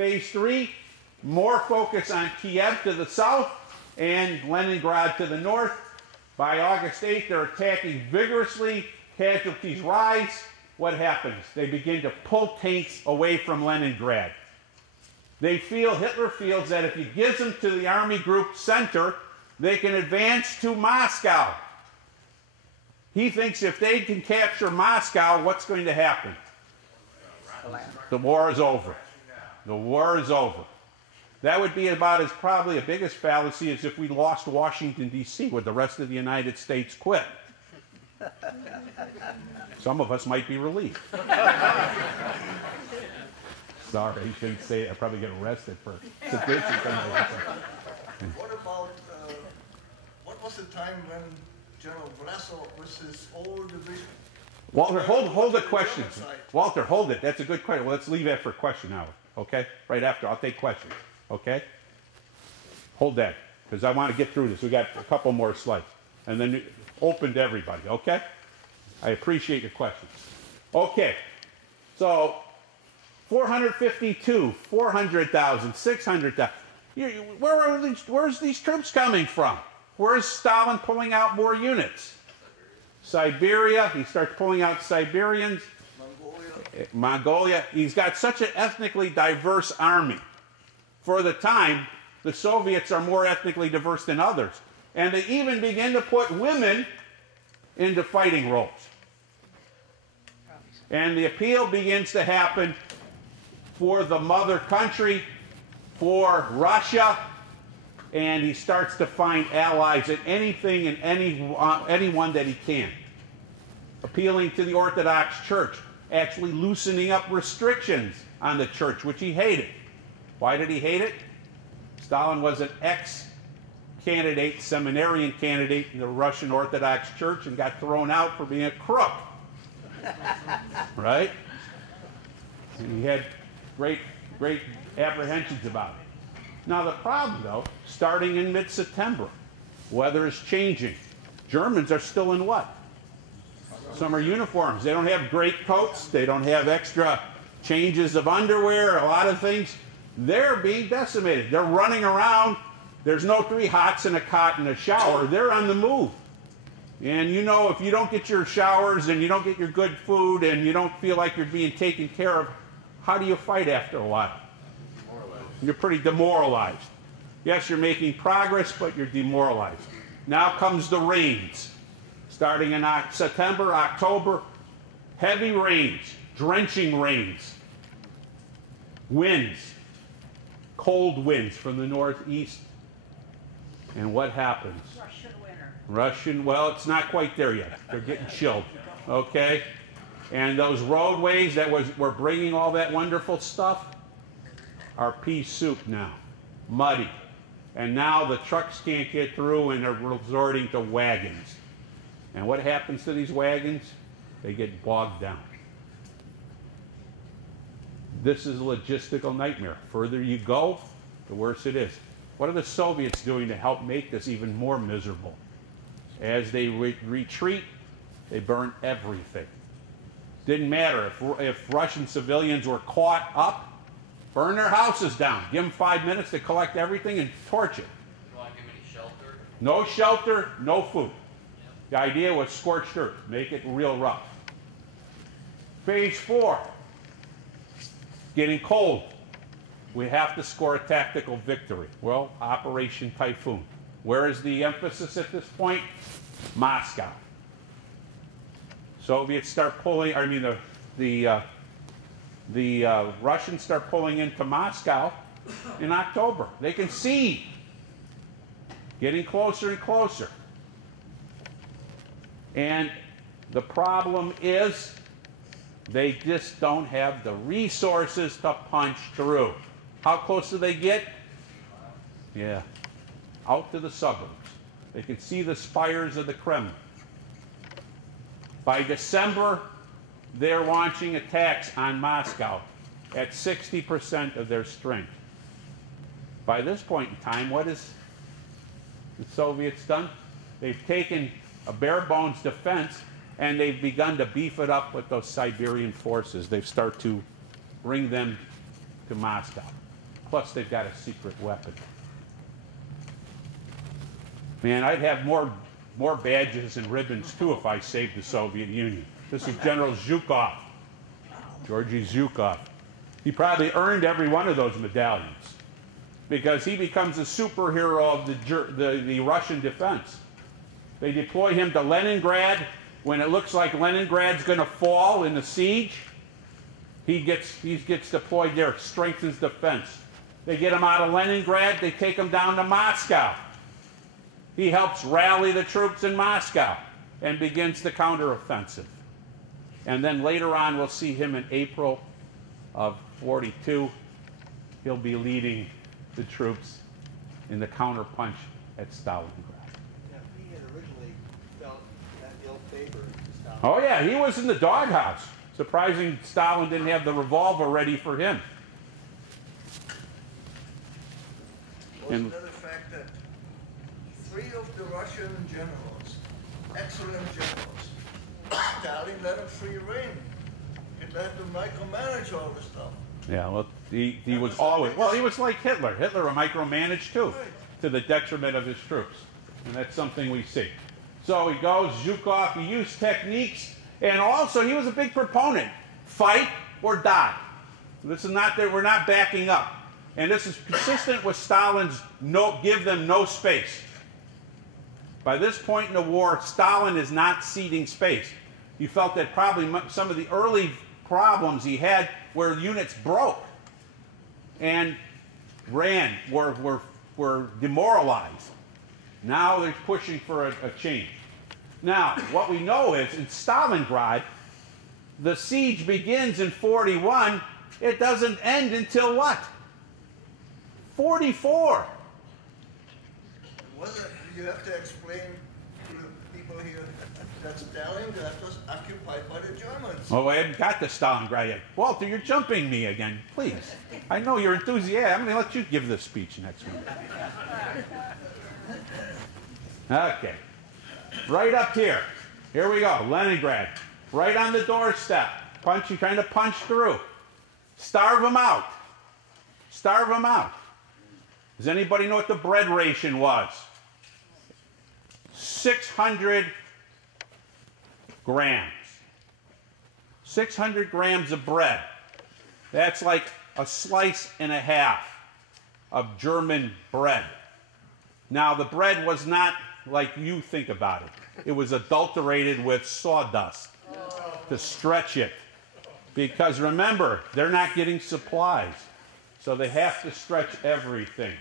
Phase 3, more focus on Kiev to the south and Leningrad to the north. By August 8th, they're attacking vigorously. Casualties rise. What happens? They begin to pull tanks away from Leningrad. Hitler feels that if he gives them to the army group center, they can advance to Moscow. He thinks if they can capture Moscow, what's going to happen? The war is over. The war is over. That would be about as probably the biggest fallacy as if we lost Washington, D.C. Would the rest of the United States quit? Some of us might be relieved. Sorry, you shouldn't say it. I'd probably get arrested for sedition. What about, what was the time when General Brasso was his old division? Walter, hold the question. Walter, hold it. That's a good question. Well, let's leave that for question hour, okay? Right after, I'll take questions, okay? Hold that, because I want to get through this. We got a couple more slides. And then open to everybody, okay? I appreciate your questions. Okay, so 452, 400,000, 600,000. Where's these troops coming from? Where's Stalin pulling out more units? Siberia, he starts pulling out Siberians. Mongolia. He's got such an ethnically diverse army. For the time, the Soviets are more ethnically diverse than others. And they even begin to put women into fighting roles. And the appeal begins to happen for the mother country, for Russia, and he starts to find allies in anything and anyone that he can. Appealing to the Orthodox Church, actually loosening up restrictions on the church, which he hated. Why did he hate it? Stalin was an ex-candidate, seminarian candidate in the Russian Orthodox Church and got thrown out for being a crook. Right? And he had great apprehensions about it. Now the problem, though, starting in mid-September, weather is changing. Germans are still in what? Summer uniforms. They don't have great coats. They don't have extra changes of underwear, a lot of things. They're being decimated. They're running around. There's no 3 hots and a cot and a shower. They're on the move. And you know, if you don't get your showers and you don't get your good food and you don't feel like you're being taken care of, how do you fight after a while? You're pretty demoralized. Yes, you're making progress, but you're demoralized. Now comes the rains. Starting in September, October, heavy rains, drenching rains, winds, cold winds from the northeast. And what happens? Russian winter. Well, it's not quite there yet. They're getting chilled, okay? And those roadways that were bringing all that wonderful stuff are pea soup now, muddy. And now the trucks can't get through and they're resorting to wagons. And what happens to these wagons? They get bogged down. This is a logistical nightmare. Further you go, the worse it is. What are the Soviets doing to help make this even more miserable? As they retreat, they burn everything. Didn't matter if Russian civilians were caught up, burn their houses down. Give them 5 minutes to collect everything and torch it. You don't want to give any shelter? No shelter, no food. The idea was scorched earth, make it real rough. Phase 4, getting cold. We have to score a tactical victory. Well, Operation Typhoon. Where is the emphasis at this point? Moscow. Soviets start pulling, I mean the Russians start pulling into Moscow in October. They can see getting closer and closer. And the problem is they just don't have the resources to punch through. How close do they get? Yeah, out to the suburbs. They can see the spires of the Kremlin. By December, they're launching attacks on Moscow at 60% of their strength. By this point in time, what has the Soviets done? They've taken a bare-bones defense and they've begun to beef it up with those Siberian forces. They've started to bring them to Moscow. Plus, they've got a secret weapon. Man, I'd have more badges and ribbons, too, if I saved the Soviet Union. This is General Zhukov, Georgy Zhukov. He probably earned every one of those medallions because he becomes a superhero of the Russian defense. They deploy him to Leningrad. When it looks like Leningrad's going to fall in the siege, he gets deployed there, strengthens defense. They get him out of Leningrad, they take him down to Moscow. He helps rally the troops in Moscow and begins the counteroffensive. And then later on, we'll see him in April of '42. He'll be leading the troops in the counterpunch at Stalingrad. Yeah, he had originally felt that ill favor to Stalin. Oh yeah, he was in the doghouse. Surprising Stalin didn't have the revolver ready for him. Wasn't that the fact that 3 of the Russian generals, excellent generals, Stalin let them free rein. He let them micromanage all the stuff. Yeah, well, he was always, well, he was like Hitler. Hitler micromanaged too, to the detriment of his troops. And that's something we see. So he goes, Zhukov, he used techniques, and also he was a big proponent. Fight or die. This is not that we're not backing up. And this is consistent with Stalin's give them no space. By this point in the war, Stalin is not ceding space. He felt that probably some of the early problems he had where units broke and were demoralized. Now they're pushing for a change. Now, what we know is in Stalingrad, the siege begins in '41. It doesn't end until what? '44. You have to explain to the people here that Stalingrad was occupied by the Germans. Oh, I haven't got to Stalingrad yet. Walter, you're jumping me again. Please. I know you're enthusiastic. I'm going to let you give the speech next week. Okay. Right up here. Here we go. Leningrad. Right on the doorstep. You're trying to punch through. Starve them out. Starve them out. Does anybody know what the bread ration was? 600 grams. 600 grams of bread. That's like a slice and a half of German bread. Now, the bread was not like you think about it. It was adulterated with sawdust to stretch it. Because remember, they're not getting supplies. So they have to stretch everything.